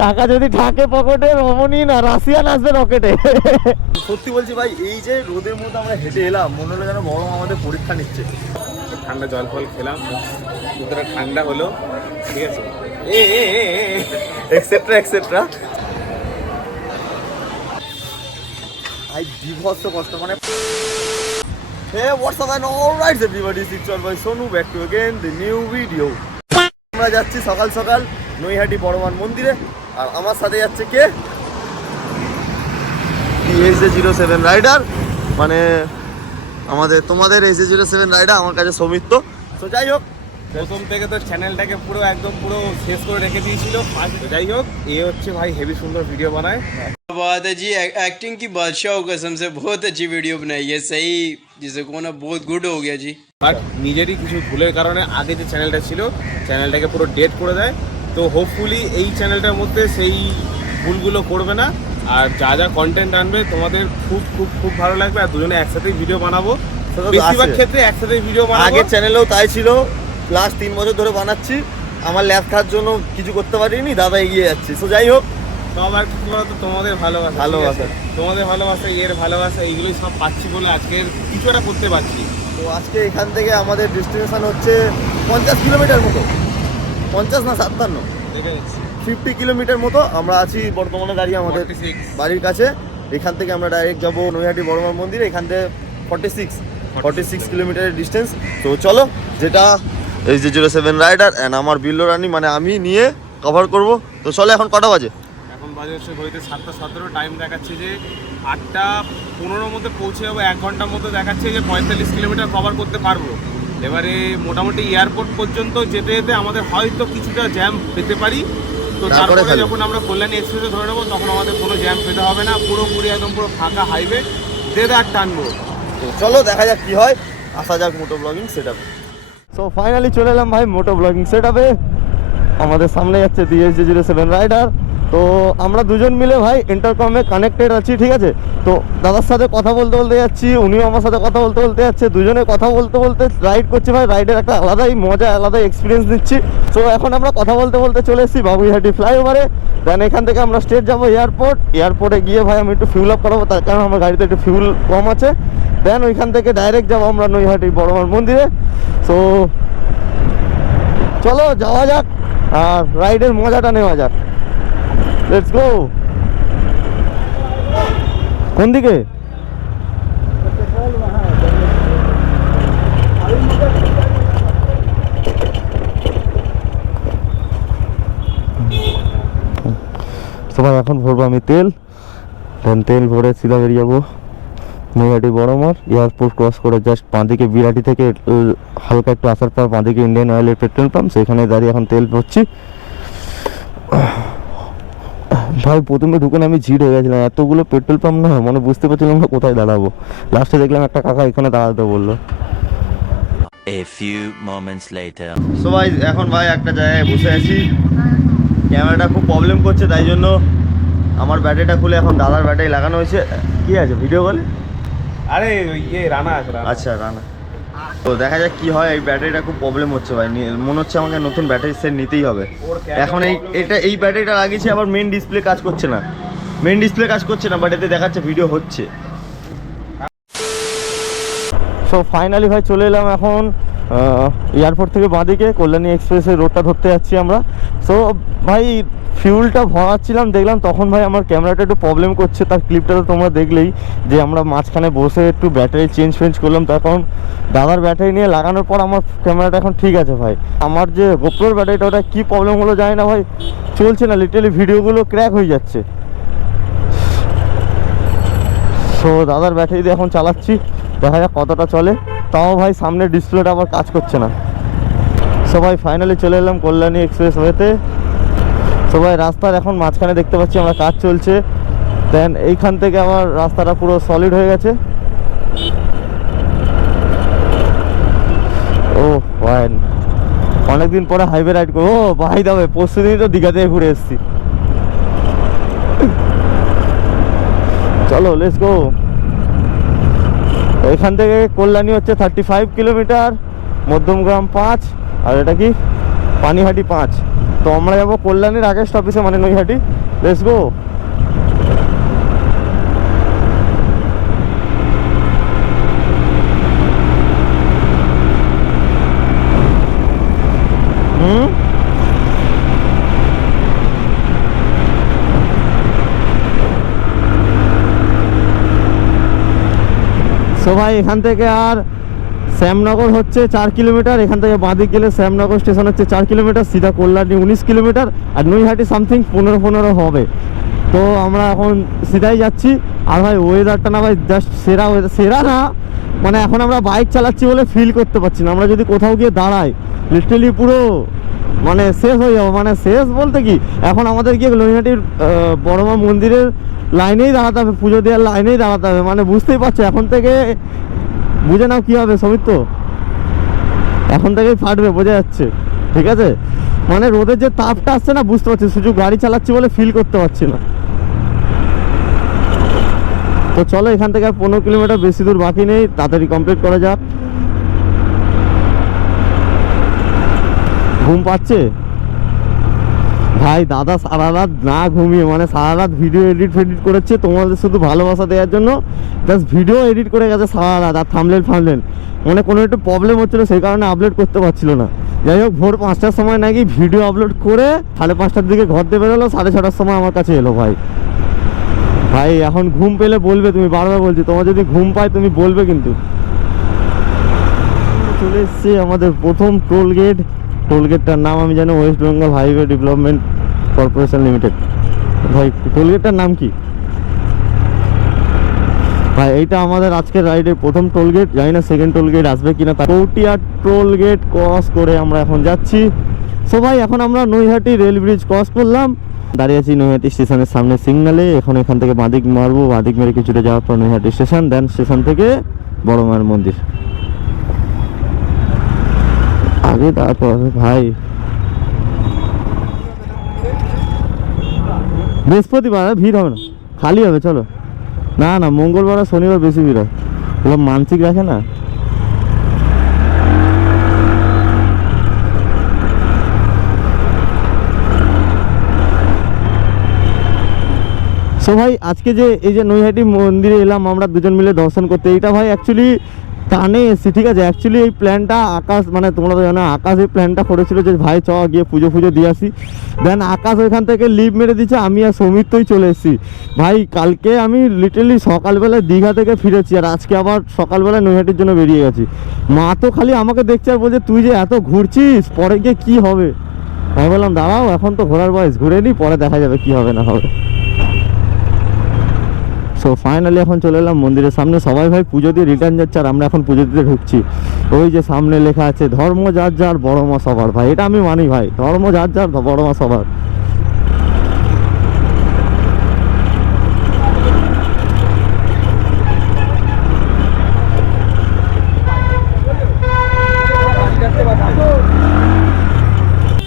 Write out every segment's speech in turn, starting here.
টাকা যদি থাকে পকেটে রমণী না রাশিয়ান আসবে রকেটে। সত্যি বলছি ভাই, এই যে রোদের মধ্যে আমরা হেঁটে এলাম, মনে হলো যেন গরম আমাদের পরীক্ষা নিচ্ছে। ঠান্ডা জল ফল খেলাম, ভিতরে ঠান্ডা হলো, ঠিক আছে, এক্সেট্রা এক্সেট্রা। ভাই বিভৎস কষ্ট, মানে Hey, what's up and alright everybody, it's your boy Sonu, back to again the new video. আমরা যাচ্ছি সকাল সকাল নৈহাটি বড়মান মন্দিরে, আর আমার সাথে যাচ্ছে কে? SJ07 রাইডার, মানে তোমাদের SJ07 রাইডার, আমার কাছে সৌমিত্র। তো যাই হোক, প্রথম থেকে তো চ্যানেলটাকে পুরো একদম পুরো শেষ করে রেখে দিয়েছিল। যাই হোক, এ হচ্ছে ভাই হেভি সুন্দর ভিডিও বানায়। बात है जी, एक्टिंग की बादशाह कसम से बहुत अच्छी वीडियो बनाई है, सही जिसे को ना बहुत गुड हो गया जी। বাট নিজেরই কিছু ভুলের কারণে আগে যে চ্যানেলটা ছিল চ্যানেলটাকে পুরো ডেট করে দেয়। তো হোপফুলি এই চ্যানেলটার মধ্যে সেই ভুলগুলো করবে না, আর যা যা কন্টেন্ট আনবে তোমাদের খুব খুব খুব ভালো লাগবে। আর দুজনে একসাথেই ভিডিও বানাবো, বেশিরভাগ ক্ষেত্রে একসাথে ভিডিও বানাবো। আগের চ্যানেলেও তাই ছিল, লাস্ট 3 বছর ধরে বানাচ্ছি। আমার ল্যাব খাওয়ার জন্য কিছু করতে পারিনি, দাদা এগিয়ে যাচ্ছি। তো যাই হোক, সব আর কি বলতো, তোমাদের ভালোবাসা, তোমাদের ভালোবাসা, এর ভালোবাসা, এইগুলোই সব পাচ্ছি বলে আজকের কিছু একটা করতে পারছি। তো আজকে এখান থেকে আমাদের ডেস্টিনেশন হচ্ছে 50 কিলোমিটার মতো, 50 না 57, 50 কিলোমিটার মতো। আমরা আছি বর্তমানে দাঁড়িয়ে আমাদের 46 বাড়ির কাছে। এখান থেকে আমরা ডাইরেক্ট যাবো নৈহাটি বড়মান মন্দিরে। এখান থেকে 46 কিলোমিটারের ডিস্টেন্স। তো চলো, যেটা SJ07 রাইডার অ্যান্ড আমার বিল্লো রানি, মানে আমি নিয়ে কভার করব। তো চলো, এখন কটা বাজে? এখন বাজে হচ্ছে ঘড়িতে 7:17। টাইম দেখাচ্ছে যে 8:15 মধ্যে পৌঁছে যাবো। 1 ঘন্টার মধ্যে দেখাচ্ছে যে 45 কিলোমিটার কভার করতে পারবো। এবারে মোটামুটি এয়ারপোর্ট পর্যন্ত যেতে যেতে আমাদের হয়তো কিছুটা জ্যাম পেতে পারি। তো তারপরে যখন আমরা কল্যাণী এক্সপ্রেসে ধরে নেবো তখন আমাদের কোনো জ্যাম পেতে হবে না, পুরোপুরি একদম পুরো ফাঁকা হাইওয়ে দেদার টানবো। তো চলো দেখা যাক কি হয়, আসা যাক মোটো ব্লগিং সেটআপে। সো ফাইনালি চলে এলাম ভাই মোটো ব্লগিং সেটআপে। আমাদের সামনে যাচ্ছে SJ07 রাইডার। তো আমরা দুজন মিলে ভাই ইন্টারকমে কানেক্টেড আছি, ঠিক আছে। তো দাদার সাথে কথা বলতে বলতে যাচ্ছি, উনিও আমার সাথে কথা বলতে বলতে যাচ্ছে, দুজনে কথা বলতে বলতে রাইড করছি ভাই। রাইডের একটা আলাদাই মজা, আলাদাই এক্সপিরিয়েন্স নিচ্ছি। তো এখন আমরা কথা বলতে বলতে চলে এসেছি বাবুইহাটি ফ্লাইওভারে। দেন এখান থেকে আমরা স্ট্রেট যাবো এয়ারপোর্টে গিয়ে ভাই আমি একটু ফিউল আপ করাবো, তার কারণ আমার গাড়িতে একটু ফিউল কম আছে। দেন ওইখান থেকে ডাইরেক্ট যাবো আমরা নৈহাটি বড়মান মন্দিরে। সো চলো যাওয়া যাক আর রাইডের মজাটা নেওয়া যাক। Let's go. কোন দিকে? সবাই এখন ভরবো আমি তেল, দেন তেল ভরে সিধা বেরিয়ে যাবো নৈহাটি বড়মার। এয়ারপোর্ট ক্রস করে জাস্ট বাঁদিকে বিরাটি থেকে হালকা একটু আসার পর বাঁদিকে ইন্ডিয়ান অয়েলের পেট্রোল পাম্প, সেখানে দাঁড়িয়ে এখন তেল ভরছি ভাই। প্রথমে ঢুকে আমি জিড হয়ে গেছিলাম, এতগুলো পেট্রোল পাম্প না, মানে বুঝতে পারছিলাম না কোথায় দাঁড়াবো। লাস্টে দেখলাম একটা কাকা এখানে দাঁড়াতে বললো। A few moments later. So ভাই এখন ভাই একটা জায়গায় বসে আছি, ক্যামেরাটা খুব প্রবলেম করছে, তাই জন্য আমার ব্যাটারিটা খুলে এখন দাদার ব্যাটারি লাগানো হয়েছে। কি আছে ভিডিও কলে? আরে রানা আছে। আচ্ছা রানা। তো দেখা যাক কি হয়। এই ব্যাটারিটা খুব প্রবলেম হচ্ছে ভাই, মনে হচ্ছে আমাকে নতুন ব্যাটারি সেট নিতেই হবে। এখন এই ব্যাটারিটা লাগিয়েছি, আবার মেন ডিসপ্লে কাজ করছে না, বাট এতে দেখাচ্ছে ভিডিও হচ্ছে। সো ফাইনালি ভাই চলে এলাম এখন এয়ারপোর্ট থেকে বাঁদিকে কল্যাণী এক্সপ্রেসের রোডটা ধরতে যাচ্ছি আমরা। সো ভাই ফিউলটা ভরাচ্ছিলাম, দেখলাম তখন ভাই আমার ক্যামেরাটা একটু প্রবলেম করছে। তার ক্লিপটা তো তোমরা দেখলেই যে আমরা মাঝখানে বসে একটু ব্যাটারি চেঞ্জ করলাম। তখন দাদার ব্যাটারি নিয়ে লাগানোর পর আমার ক্যামেরাটা এখন ঠিক আছে ভাই। আমার যে গোপ্রোর ব্যাটারিটা, ওটা কী প্রবলেম হলো জানি না ভাই, চলছে না, লিটারালি ভিডিওগুলো ক্র্যাক হয়ে যাচ্ছে। সো দাদার ব্যাটারি দিয়ে এখন চালাচ্ছি, দেখা যাক কতটা চলে। তাও ভাই সামনের ডিসপ্লেটা আবার কাজ করছে না। সবাই ফাইনালি চলে এলাম কল্যাণী এক্সপ্রেস ওয়েতে। সবাই রাস্তার এখন মাঝখানে দেখতে পাচ্ছি আমরা কাজ চলছে। দেন এইখান থেকে আমার রাস্তাটা পুরো সলিড হয়ে গেছে। ও ফাইন, অনেকদিন পরে হাইওয়ে রাইড করবো। ও ভাই দাবে পরশু দিনই তো দীঘা থেকে ঘুরে এসেছি। চলো লেটস গো। এখান থেকে কল্যাণী হচ্ছে 35 কিলোমিটার, মধ্যমগ্রাম 5, আর এটা কি পানিহাটি 5। তো আমরা যাবো কল্যাণীর আগের স্টপেজে মানে নৈহাটি। Let's go. সো ভাই এখান থেকে আর শ্যামনগর হচ্ছে 4 কিলোমিটার, এখান থেকে বাঁদিক গেলে শ্যামনগর স্টেশন হচ্ছে 4 কিলোমিটার, সিধা কল্যাণী 19 কিলোমিটার, আর নৈহাটি সামথিং 15 হবে। তো আমরা এখন সিধাই যাচ্ছি। আর ভাই ওয়েদারটা না ভাই জাস্ট সেরা ওয়েদার, সেরা না মানে এখন আমরা বাইক চালাচ্ছি বলে ফিল করতে পারছি না। আমরা যদি কোথাও গিয়ে দাঁড়াই লিটারালি পুরো মানে শেষ হয়ে যাবো। মানে শেষ বলতে কি, এখন আমাদের গিয়ে নৈহাটির বড়মা মন্দিরের লাইনেই দাঁড়াতে হবে, পুজো দেওয়ার লাইনেই দাঁড়াতে হবে। মানে বুঝতেই পারছো এখন থেকে, বুঝে নাও কী হবে সমিত, এখন থেকেই ফাটবে বোঝা যাচ্ছে। ঠিক আছে, মানে রোদের যে তাপটা আসছে না বুঝতে পারছি, শুধু গাড়ি চালাচ্ছি বলে ফিল করতে পারছি না। তো চলো এখান থেকে আর 15 কিলোমিটার বেশি দূর বাকি নেই, তাড়াতাড়ি কমপ্লিট করা যাক। ঘুম পাচ্ছে ভাই, দাদা সারা রাত না ঘুমিয়ে মানে সারা রাত ভিডিও এডিট করেছে তোমাদের শুধু ভালোবাসা দেওয়ার জন্য। জাস্ট ভিডিও এডিট করে গেছে সারা রাত, আর থামলেন মানে কোনো একটু প্রবলেম হচ্ছিলো সেই কারণে আপলোড করতে পারছিল না। যাই হোক ভোর 5টার সময় নাকি ভিডিও আপলোড করে 5:30টার দিকে ঘর দিয়ে বেরোলো, 6:30টার সময় আমার কাছে এলো। ভাই এখন ঘুম পেলে বলবে, তুমি বারবার বলছি, তোমার যদি ঘুম পায় তুমি বলবে কিন্তু। চলে এসছি আমাদের প্রথম টোলগেটটার নাম আমি জানি West Bengal highway development corporation limited. ভাই টোলগেটটার নাম কি ভাই? এইটা আমাদের আজকের রাইডের প্রথম টোলগেট, জানি না সেকেন্ড টোলগেট আসবে কিনা। কৌটিয়া টোলগেট ক্রস করে আমরা এখন যাচ্ছি। সো ভাই এখন আমরা নৈহাটি রেল ব্রিজ ক্রস করলাম, দাঁড়িয়ে আছি নৈহাটি স্টেশনের সামনে সিগনালে। এখন এখান থেকে বাঁদিক মারবো, বাঁদিক মেরে কিছুটা যাওয়ার পর নৈহাটি স্টেশন, দেন স্টেশন থেকে বড় মায়ের মন্দির আগে, তারপর ভাই বৃহস্পতিবার ভিড় হবে না, খালি হবে। চলো না না, মঙ্গলবার আর শনিবার বেশি ভিড় হয়, ওগুলো মানসিক রাখে না। সো ভাই আজকে যে এই যে নৈহাটি মন্দিরে এলাম আমরা দুজন মিলে দর্শন করতে, এইটা ভাই অ্যাকচুয়ালি টানে এসছি। ঠিক আছে, অ্যাকচুয়ালি এই প্ল্যানটা আকাশ, মানে তোমরা তো জানো আকাশ এই প্ল্যানটা করেছিল যে ভাই চ গিয়ে পুজো দিয়ে আসি। দেন আকাশ ওইখান থেকে লিভ মেরে দিচ্ছে, আমি আর সৌমিত্রই চলে এসেছি। ভাই কালকে আমি লিটারালি সকালবেলায় দীঘা থেকে ফিরেছি, আর আজকে আবার সকালবেলায় নৈহাটির জন্য বেরিয়ে গেছি। মা তো খালি আমাকে দেখছে আর বলছে তুই যে এত ঘুরছিস পরে গিয়ে কী হবে। আমি বললাম দাঁড়াও এখন তো ঘোরার বয়স, ঘুরে নিই, পরে দেখা যাবে কি হবে না হবে। সো ফাইনালি এখন চলে এলাম মন্দিরের সামনে। সবাই ভাই পুজো দিয়ে রিটার্ন যাচ্ছে, আর আমরা এখন পুজো দিতে ঢুকছি। ওই যে সামনে লেখা আছে ধর্ম যার যার বড় মা সবার। ভাই এটা আমি মানি ভাই, ধর্ম যার যার বড় মা সবার।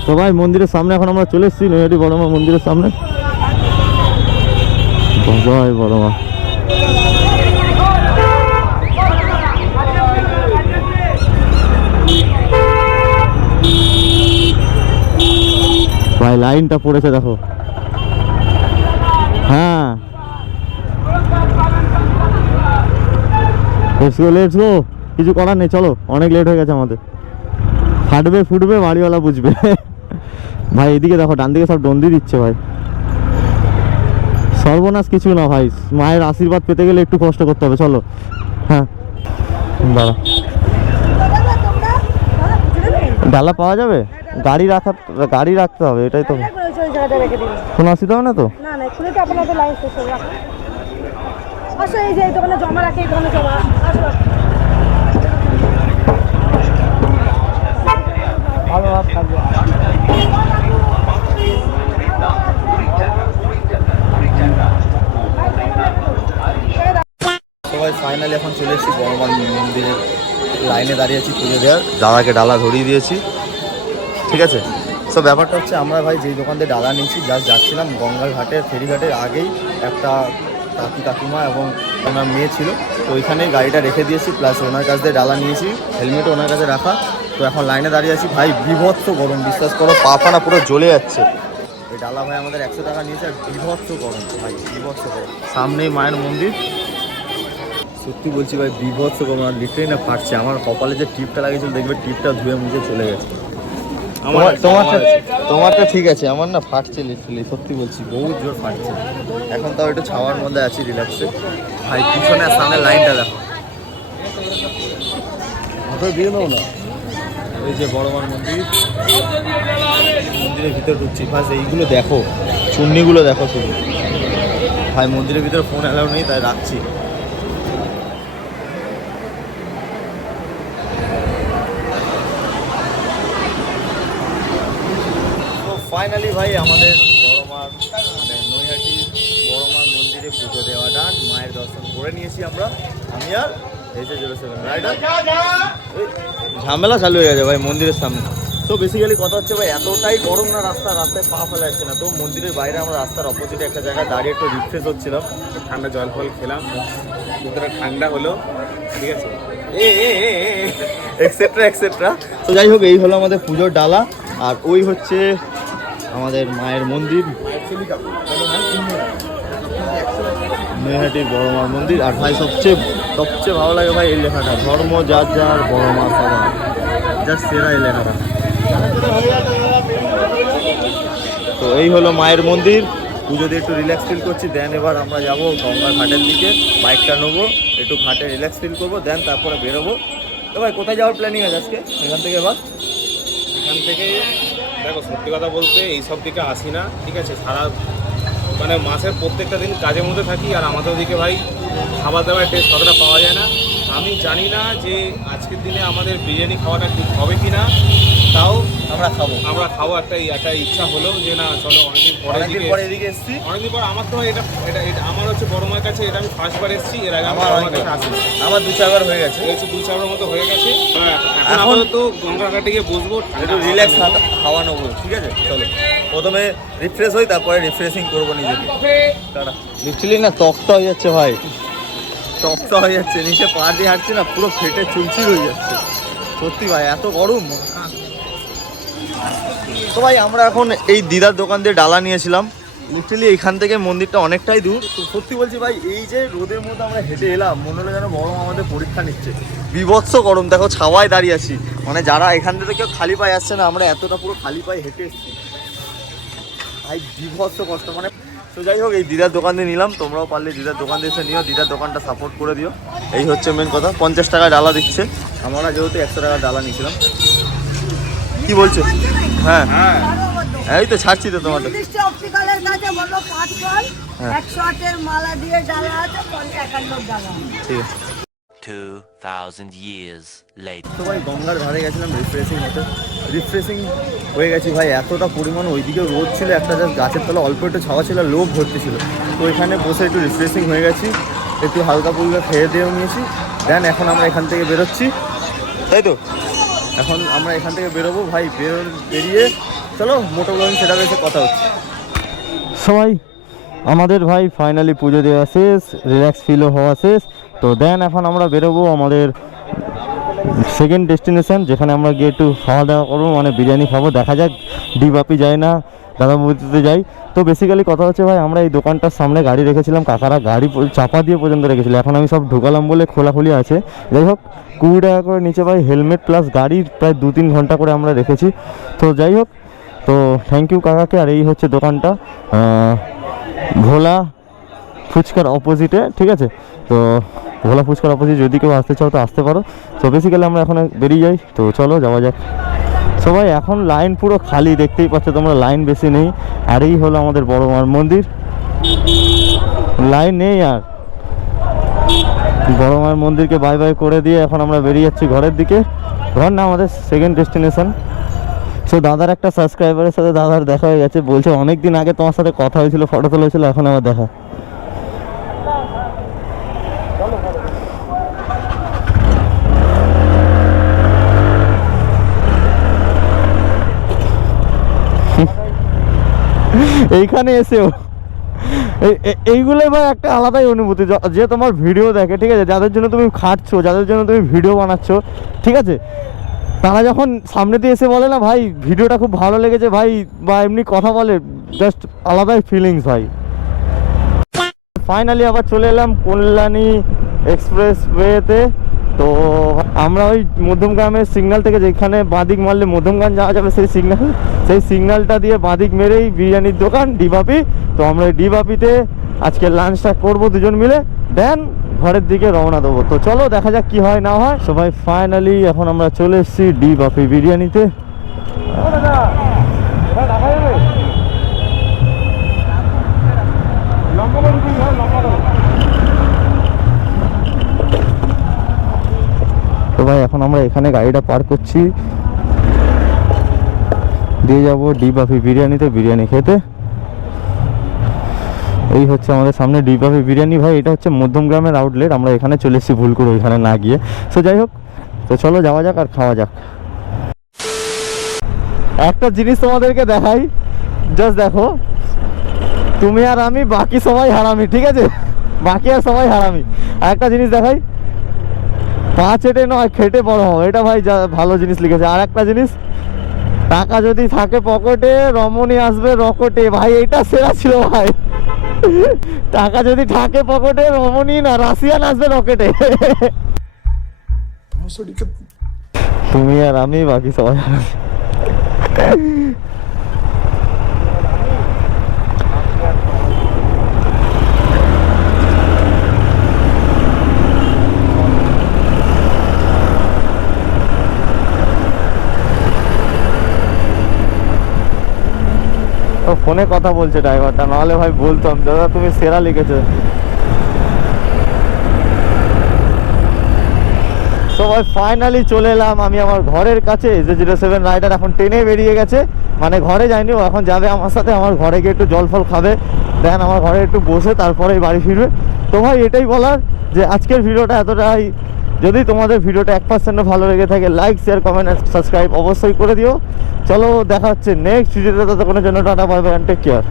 তো ভাই মন্দিরের সামনে এখন আমরা চলে এসেছি, নৈহাটি বড় মা মন্দিরের সামনে। জয় বড় মা। ভাই লাইনটা পড়েছে দেখো। হ্যাঁ লেটস গো, কিছু করার নেই, চলো অনেক লেট হয়ে গেছে আমাদের। ফাটবে ফুটবে বাড়িওয়ালা বুঝবে। ভাই এদিকে দেখো, ডান দিকে সব ডন্ডি দিচ্ছে ভাই। সর্বনাশ কিছু না ভাই, মায়ের আশীর্বাদ পেতে গেলে একটু কষ্ট করতে হবে। চলো হ্যাঁ দাঁড়া, ডালা পাওয়া যাবে? গাড়ি রাখতে হবে, এটাই তো। কোনো অসুবিধা হবে না তো? না না, খুলে তো আপনাদের লাইন শেষ হয়ে রাখুন। আসো এই যে এই দোকানে জমা রাখে, এই দোকানে জমা আসো। ভালো ভাব থাকবে। সবাই ফাইনালি এখন চলে এসেছি বড়মার মন্দিরের লাইনে দাঁড়িয়ে আছি পুজো দেওয়ার। দাদাকে ডালা ধরিয়ে দিয়েছি, ঠিক আছে। সো ব্যাপারটা হচ্ছে আমরা ভাই যেই দোকান থেকে ডালা নিয়েছি জাস্ট যাচ্ছিলাম গঙ্গার ঘাটের ফেরিঘাটের আগেই একটা কাকিমা এবং ওনার মেয়ে ছিল, তো ওইখানে গাড়িটা রেখে দিয়েছি, প্লাস ওনার কাছ থেকে ডালা নিয়েছি, হেলমেটও ওনার কাছে রাখা। তো এখন লাইনে দাঁড়িয়ে আছি ভাই, বিভৎস গরম, বিশ্বাস করো পা ফানা পুরো জ্বলে যাচ্ছে। এই ডালা ভাই আমাদের 100 টাকা নিয়েছে, আর বিভৎস গরম ভাই, বিভৎস গরম। সামনেই মায়ের মন্দির, সত্যি বলছি ভাই বিভৎস গরম, আর লিটারেই না ফাটছে। আমার কপালে যে টিপটা লাগিয়েছিল দেখবে টিপটা ধুয়ে মুছে চলে গেছে। তোমারটা ঠিক আছে, আমার না ফাটছে লিটারেলি, সত্যি বলছি বহুত জোর ফাটছে। এখন তাও একটু ছাওয়ার মধ্যে আছি রিল্যাক্সে। ভাই পিছনে আর সামনে লাইনটা দেখো, মাথায় দিয়ে দাও না। এই যে বড় মার মন্দির, মন্দিরের ভিতরে ঢুকছি, ফার্স্ট এইগুলো দেখো, চুন্নিগুলো দেখো শুধু। ভাই মন্দিরের ভিতরে ফোন অ্যালাউ নেই, তাই রাখছি। তো ফাইনালি ভাই আমাদের বড় মার মানে নৈহাটি বড় মার মন্দিরে পুজো দেওয়া ডান, মায়ের দর্শন করে নিয়েছি আমরা, আমি আর HH07 রাইডার। ঝামেলা চালু হয়ে গেছে ভাই মন্দিরের সামনে। তো বেসিক্যালি কথা হচ্ছে ভাই এতটাই গরম না, রাস্তায় পা ফেলা যাচ্ছে না। তো মন্দিরের বাইরে আমরা রাস্তার অপোজিটে একটা জায়গায় দাঁড়িয়ে একটু রিফ্রেশ হচ্ছিলাম, ঠান্ডা জল ফল খেলাম, ভিতরে ঠান্ডা হলো, ঠিক আছে, এক্সেট্রা এক্সেট্রা। তো যাই হোক, এই হলো আমাদের পুজোর ডালা, আর ওই হচ্ছে আমাদের মায়ের মন্দির, নৈহাটির বড় মার মন্দির। আর ভাই সবচেয়ে ভালো লাগে ভাই এই লেখাটা, ধর্ম যার যার বড় মা সবার, যার সেরা এই লেখাটা। তো এই হলো মায়ের মন্দির, পুজো দিয়ে একটু রিল্যাক্স ফিল করছি। দেন এবার আমরা যাবো গঙ্গার ঘাটের দিকে, বাইকটা নেবো, একটু ঘাটে রিল্যাক্স ফিল করবো, দেন তারপরে বেরোবো। তো ভাই কোথায় যাওয়ার প্ল্যানিং আছে আজকে এখান থেকে? এবার এখান থেকে দেখো সত্যি কথা বলতে এইসব দিকে আসি না, ঠিক আছে, সারা মানে মাসের প্রত্যেকটা দিন কাজের মধ্যে থাকি, আর আমাদের ওদিকে ভাই খাবার দাবার টেস্ট কতটা পাওয়া যায় না। আমি জানি না যে আজকের দিনে আমাদের বিরিয়ানি খাওয়াটা ঠিক হবে কি না, তাও আমরা খাবো। একটা ইচ্ছা হলো যে না চলো অনেকদিন পরে এদিকে এসছি। অনেকদিন পর। আমার তো এটা এটা এটা আমার হচ্ছে বড় মায়ের কাছে এটা আমি ফার্স্টবার এসেছি, এর আগে আমার বড় মায়ের কাছে আসি, আমার 2-4 হয়ে গেছে, এই হচ্ছে 2-4 মতো হয়ে গেছে। এখন আপাতত গঙ্গার ঘাটে গিয়ে বসবো, একটু রিল্যাক্স হাওয়া নেবো, ঠিক আছে? চলো প্রথমে রিফ্রেশ হই, তারপরে রিফ্রেশিং করবো নিজেকে। লিটারালি না তক্তা হয়ে যাচ্ছে ভাই, তক্তা হয়ে যাচ্ছে, নিচে পা দিয়ে হাঁটছি না পুরো ফেটে চুলচির হয়ে যাচ্ছে, সত্যি ভাই এত গরম। তো ভাই আমরা এখন এই দিদার দোকান দিয়ে ডালা নিয়েছিলাম, লিটারালি এখান থেকে মন্দিরটা অনেকটাই দূর। তো সত্যি বলছি ভাই, এই যে রোদের মধ্যে আমরা হেঁটে এলাম, মনে হলো যেন বড় আমাদের পরীক্ষা নিচ্ছে, বিভৎস গরম। দেখো ছাওয়ায় দাঁড়িয়ে আছি, মানে যারা এখান থেকে কেউ খালি পায়ে আসছে না, আমরা এতটা পুরো খালি পায়ে হেঁটে এসেছি ভাই, বিভৎস কষ্ট। মানে তো যাই হোক, এই দিদার দোকান দিয়ে নিলাম, তোমরাও পারলে দিদার দোকান দিয়ে এসে নিও, দিদার দোকানটা সাপোর্ট করে দিও, এই হচ্ছে মেন কথা। 50 টাকায় ডালা দিচ্ছে, আমরা যেহেতু 100 টাকার ডালা নিয়েছিলাম। কি বলছো? হ্যাঁ এই তো ছাড়ছি তো তোমাদের। অপটিক্যালের কাছে বললো 5 কল, হ্যাঁ। 108 এর মালা দিয়ে ডালা আছে, 51 ডালা। ঠিক আছে। 2000 years later. তো ভাই গঙ্গার ধারে গেছিলাম রিফ্রেশিং হয়ে গেছি ভাই, এতটা পরিমাণ ওইদিকে রোদ ছিল, একটা জাস্ট গাছের তলা অল্প একটু ছাওয়া ছিল, লোভ ভর্তি ছিল। তো এখানে বসে একটু রিফ্রেশিং হয়ে গেছি, একটু হালকা ফুলকা খেয়ে দিয়েও নিয়েছি। দেন এখন আমরা এখান থেকে বেরোচ্ছি, তাই তো? এখন আমরা এখান থেকে বেরোবো ভাই, বেরিয়ে চলো মোটো ব্লগিং সেটা এসে কথা হচ্ছে। সবাই আমাদের ভাই ফাইনালি পুজো দেওয়া শেষ, রিল্যাক্স ফিলও হওয়া শেষ। তো দেন এখন আমরা বেরোবো আমাদের সেকেন্ড ডেস্টিনেশন, যেখানে আমরা গিয়ে একটু খাওয়া দাওয়া করবো, মানে বিরিয়ানি খাবো। দেখা যাক ডিবাপি যায় না দাদা বৌদিতে যাই। তো বেসিক্যালি কথা হচ্ছে ভাই, আমরা এই দোকানটার সামনে গাড়ি রেখেছিলাম, কাকারা গাড়ি চাপা দিয়ে পর্যন্ত রেখেছিল, এখন আমি সব ঢুকালাম বলে খোলাখুলি আছে। যাই হোক 20 টাকা করে নিচে ভাই হেলমেট প্লাস গাড়ি, প্রায় 2-3 ঘন্টা করে আমরা রেখেছি। তো যাই হোক, তো থ্যাংক ইউ কাকাকে। আর এই হচ্ছে দোকানটা ভোলা ফুচকার অপোজিটে, ঠিক আছে? তো ভোলা ফুচকার অপোজিট যদি কেউ আসতে চাও তো আসতে পারো। তো বেসিক্যালি আমরা এখন বেরিয়ে যাই, তো চলো যাওয়া যাক। সবাই এখন লাইন পুরো খালি, দেখতেই পাচ্ছ তোমরা, লাইন বেশি নেই। আর এই হলো আমাদের বড় মার মন্দির, লাইন নেই। আর বড় মার মন্দিরকে বাই বাই করে দিয়ে এখন আমরা বেরিয়ে যাচ্ছি ঘরের দিকে। ঘর না, আমাদের সেকেন্ড ডেস্টিনেশন। সো দাদার একটা সাবস্ক্রাইবারের সাথে দাদার দেখা হয়ে গেছে, বলছে অনেক দিন আগে তোমার সাথে কথা হয়েছিল, ফটো তোলা হয়েছিল, এখন আবার দেখা। এইখানে এসেও এইগুলো ভাই একটা আলাদাই অনুভূতি, যে তোমার ভিডিও দেখে, ঠিক আছে, যাদের জন্য তুমি খাটছো, যাদের জন্য তুমি ভিডিও বানাচ্ছো, ঠিক আছে, তারা যখন সামনে দিয়ে এসে বলে না ভাই ভিডিওটা খুব ভালো লেগেছে ভাই, বা এমনি কথা বলে, জাস্ট আলাদাই ফিলিংস ভাই। ফাইনালি আবার চলে এলাম কল্যাণী এক্সপ্রেস ওয়েতে। তো আমরা ওই মধ্যমগ্রামের সিগন্যাল থেকে, যেখানে বাঁদিক মারলে মধ্যমগ্রাম যাওয়া যাবে, সেই সিগন্যালটা দিয়ে বাঁদিক মেরেই বিরিয়ানির দোকান ডিবাপি। তো আমরা এই ডিবাপিতে আজকে লাঞ্চটা করবো দুজন মিলে, দেন ঘরের দিকে রওনা দেবো। তো চলো দেখা যাক কি হয় না হয়। সবাই ফাইনালি এখন আমরা চলে এসেছি ডিবাপি বিরিয়ানিতে। তো ভাই এখন আমরা এখানে গাড়িটা পার্ক করছি, দিয়ে যাবো ডিবাপি বিরিয়ানিতে বিরিয়ানি খেতে। এই হচ্ছে আমাদের সামনে ডিবাপি বিরিয়ানি ভাই। এটা হচ্ছে মধ্যমগ্রামের আউটলেট, আমরা এখানে চলে এসেছি ভুল করে ওইখানে না গিয়ে। তো যাই হোক, তো চলো যাওয়া যাক আর খাওয়া যাক। একটা জিনিস তোমাদেরকে দেখাই, জাস্ট দেখো, তুমি আর আমি, বাকি সবাই হারামি, ঠিক আছে? বাকি আর সবাই হারামি। আর একটা জিনিস দেখাই, পা চেটে নয় খেটে বড় হও, এটা ভাই যা ভালো জিনিস লিখেছে। আর একটা জিনিস, টাকা যদি থাকে পকেটে রমণী আসবে রকেটে, ভাই এইটা সেরা ছিল ভাই। টাকা যদি থাকে পকেটে রমণী না রাশিয়ান আসবে রকেটে। তুমি আর আমি, বাকি সবাই হারামি। ও ফোনে কথা বলছে ড্রাইভারটা, নাহলে ভাই বলতাম দাদা তুমি সেরা লিখেছো। তো ভাই ফাইনালি চলে এলাম আমি আমার ঘরের কাছে। Z07 রাইডার এখন ট্রেনে বেরিয়ে গেছে, মানে ঘরে যায়নি, ও এখন যাবে আমার সাথে। আমার ঘরে গিয়ে একটু জল ফল খাবে, দেন আমার ঘরে একটু বসে তারপরেই বাড়ি ফিরবে। তো ভাই এটাই বলার যে আজকের ভিডিওটা এতটাই। যদি তোমাদের ভিডিওটা 1% ভালো লেগে থাকে, লাইক শেয়ার কমেন্ট আর সাবস্ক্রাইব অবশ্যই করে দিও। চলো দেখা হচ্ছে নেক্সট ভিডিওতে, ততক্ষণের জন্য tata bye bye and take care.